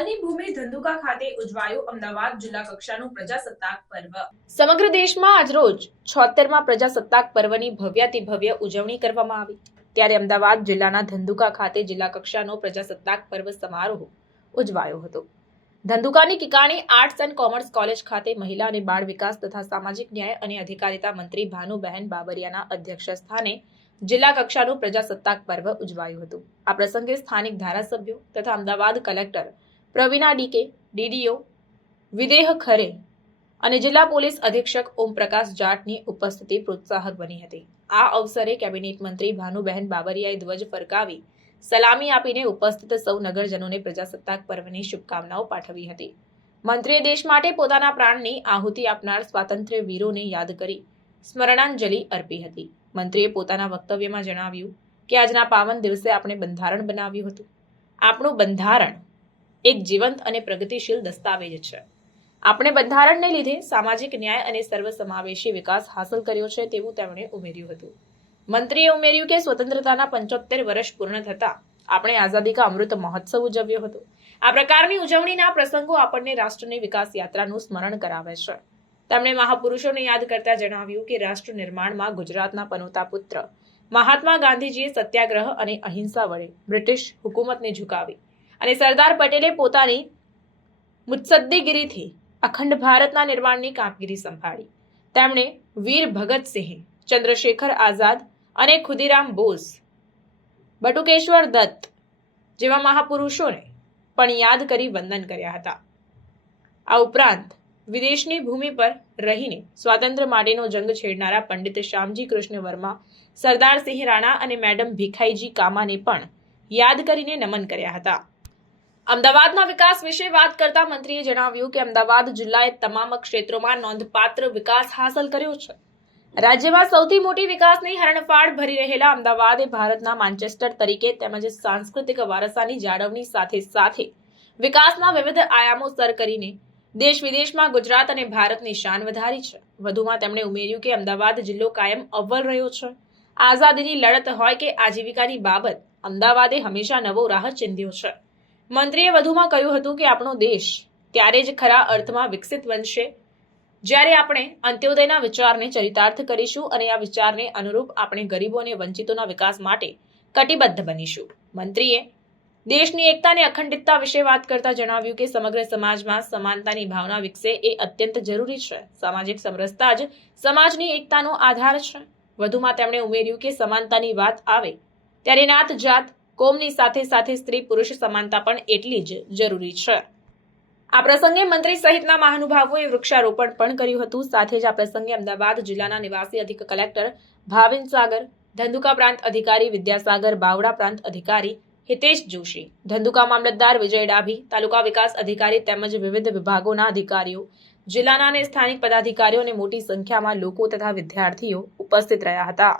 ધંધુકા ખાતે ઉજવાયું અમદાવાદ જિલ્લા કક્ષાનું પ્રજાસત્તાક પર્વ. સમગ્ર દેશમાં આજરોજ છોતેરમાં પ્રજાસત્તાક પર્વની ભવ્યાતિ ભવ્ય ઉજવણી કરવામાં આવી. ત્યારે અમદાવાદ જિલ્લાના ધંધુકા ખાતે જિલ્લા કક્ષાનો પ્રજાસત્તાક પર્વ સમારોહ ઉજવાયો હતો. ધંધુકાની Kikani arts and commerce college ખાતે મહિલા અને બાળ વિકાસ તથા સામાજિક ન્યાય અને અધિકારિતા મંત્રી ભાનુબહેન બાબરિયાના અધ્યક્ષ સ્થાને જિલ્લા કક્ષાનું પ્રજાસત્તાક પર્વ ઉજવાયું હતું. આ પ્રસંગે સ્થાનિક ધારાસભ્યો તથા Ahmedabad collector Pravina D K, DDO, Videh Khare અને જિલ્લા પોલીસ અધિક્ષક ઓમપ્રકાશ જાટની ઉપસ્થિતિ પ્રોત્સાહક બની હતી. આ અવસરે કેબિનેટ મંત્રી ભાનુબહેન બાબરિયાએ ધ્વજ ફરકાવી, સલામી આપીને ઉપસ્થિત સૌ નગરજનોને પ્રજાસત્તાક પર્વની શુભકામનાઓ પાઠવી હતી. મંત્રીએ દેશ માટે પોતાના પ્રાણની આહુતિ આપનાર સ્વાતંત્ર્ય વીરોને યાદ કરી, સ્મરણાંજલિ અર્પી હતી. મંત્રીએ પોતાના વક્તવ્યમાં જણાવ્યું કે, આજના પાવન દિવસે આપણે બંધારણ બનાવ્યું હતું. આપણું બંધારણ એક જીવંત અને પ્રગતિશીલ દસ્તાવેજ છે. આપણે બંધારણને લીધે સામાજિક ન્યાય અને સર્વસમાવેશી વિકાસ હાંસલ કર્યો છે તેવું તેમણે ઉમેર્યું હતું. મંત્રીએ ઉમેર્યું કે સ્વતંત્રતાના પંચોતેર વર્ષ પૂર્ણ થતા આપણે આઝાદી કા અમૃત મહોત્સવ ઉજવ્યો હતો. આ પ્રકારની ઉજવણીના પ્રસંગો આપણને રાષ્ટ્રની વિકાસ યાત્રાનું સ્મરણ કરાવે છે. તેમણે મહાપુરુષોને યાદ કરતા જણાવ્યું કે રાષ્ટ્ર નિર્માણમાં ગુજરાતના પનોતા પુત્ર મહાત્મા ગાંધીજીએ સત્યાગ્રહ અને અહિંસા વડે બ્રિટિશ હુકુમતને ઝુકાવી અને સરદાર પટેલે પોતાની મુત્સદ્દીગીરીથી અખંડ ભારતના નિર્માણની કામગીરી સંભાળી. તેમણે વીર ભગતસિંહ ચંદ્રશેખર આઝાદ અને ખુદીરામ બોઝ, બટુકેશ્વર દત્ત જેવા મહાપુરુષોને પણ યાદ કરી વંદન કર્યા હતા. આ ઉપરાંત વિદેશની ભૂમિ પર રહીને સ્વાતંત્ર્ય માટેનો જંગ છેડનારા પંડિત શ્યામજી કૃષ્ણ વર્મા સરદારસિંહ રાણા અને મેડમ ભીખાઈજી કામાને પણ યાદ કરીને નમન કર્યા હતા. અમદાવાદના વિકાસ વિશે વાત કરતા મંત્રીએ જણાવ્યું કે અમદાવાદ જિલ્લાએ તમામ ક્ષેત્રોમાં નોંધપાત્ર વિકાસ હાંસલ કર્યો છે. રાજ્યમાં સૌથી મોટી વિકાસની હરણફાળ ભરી રહેલા અમદાવાદે ભારતના માન્ચેસ્ટર તરીકે તેમજ સાંસ્કૃતિક વારસાની જાળવણી સાથે સાથે વિકાસના વિવિધ આયામો સર કરીને દેશ વિદેશમાં ગુજરાત અને ભારતની શાન વધારી છે. વધુમાં તેમણે ઉમેર્યું કે અમદાવાદ જિલ્લો કાયમ અવ્વલ રહ્યો છે. આઝાદીની લડત હોય કે આજીવિકાની બાબત, અમદાવાદે હંમેશા નવો રાહ ચિંધ્યો છે. મંત્રીએ વધુમાં કહ્યું હતું કે આપણો દેશ ત્યારે જ ખરા અર્થમાં વિકસિત બનશે. જ્યારે આપણે અંત્યોદયના વિચારને ચરિતાર્થ કરીશું અને આ વિચારને અનુરૂપ આપણે ગરીબો અને વંચિતોના વિકાસ માટે કટિબદ્ધ બનીશું. મંત્રીએ દેશની એકતા અને અખંડિતતા વિશે વાત કરતા જણાવ્યું કે સમગ્ર સમાજમાં સમાનતાની ભાવના વિકસે એ અત્યંત જરૂરી છે. સામાજિક સમરસતા જ સમાજની એકતાનો આધાર છે. વધુમાં તેમણે ઉમેર્યું કે સમાનતાની વાત આવે ત્યારે નાત જાત કોમની સાથે સાથે સ્ત્રી પુરુષ સમાનતા પણ એટલી જ જરૂરી છે. આ પ્રસંગે મંત્રી સહિતના મહાનુભાવોએ વૃક્ષારોપણ પણ કર્યું હતું. સાથે જ આ પ્રસંગે અમદાવાદ જિલ્લાના નિવાસી અધિક કલેક્ટર ભાવિન સાગર, ધંધુકા પ્રાંત અધિકારી વિદ્યાસાગર, બાવડા પ્રાંત અધિકારી હિતેશ જોશી, ધંધુકા મામલતદાર વિજય ડાભી, તાલુકા વિકાસ અધિકારી તેમજ વિવિધ વિભાગોના અધિકારીઓ, જિલ્લાના અને સ્થાનિક પદાધિકારીઓ અને મોટી સંખ્યામાં લોકો તથા વિદ્યાર્થીઓ ઉપસ્થિત રહ્યા હતા.